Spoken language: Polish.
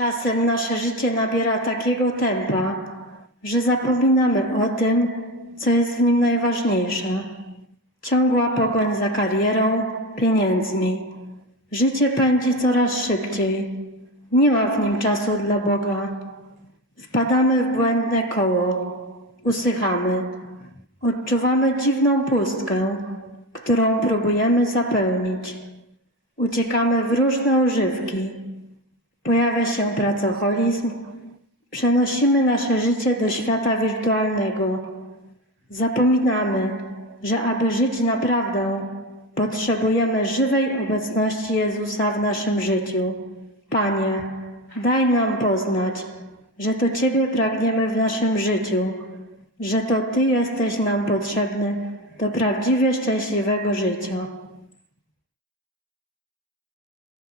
Czasem nasze życie nabiera takiego tempa, że zapominamy o tym, co jest w nim najważniejsze. Ciągła pogoń za karierą, pieniędzmi. Życie pędzi coraz szybciej. Nie ma w nim czasu dla Boga. Wpadamy w błędne koło, usychamy, odczuwamy dziwną pustkę, którą próbujemy zapełnić. Uciekamy w różne używki. Pojawia się pracoholizm, przenosimy nasze życie do świata wirtualnego. Zapominamy, że aby żyć naprawdę, potrzebujemy żywej obecności Jezusa w naszym życiu. Panie, daj nam poznać, że to Ciebie pragniemy w naszym życiu, że to Ty jesteś nam potrzebny do prawdziwie szczęśliwego życia.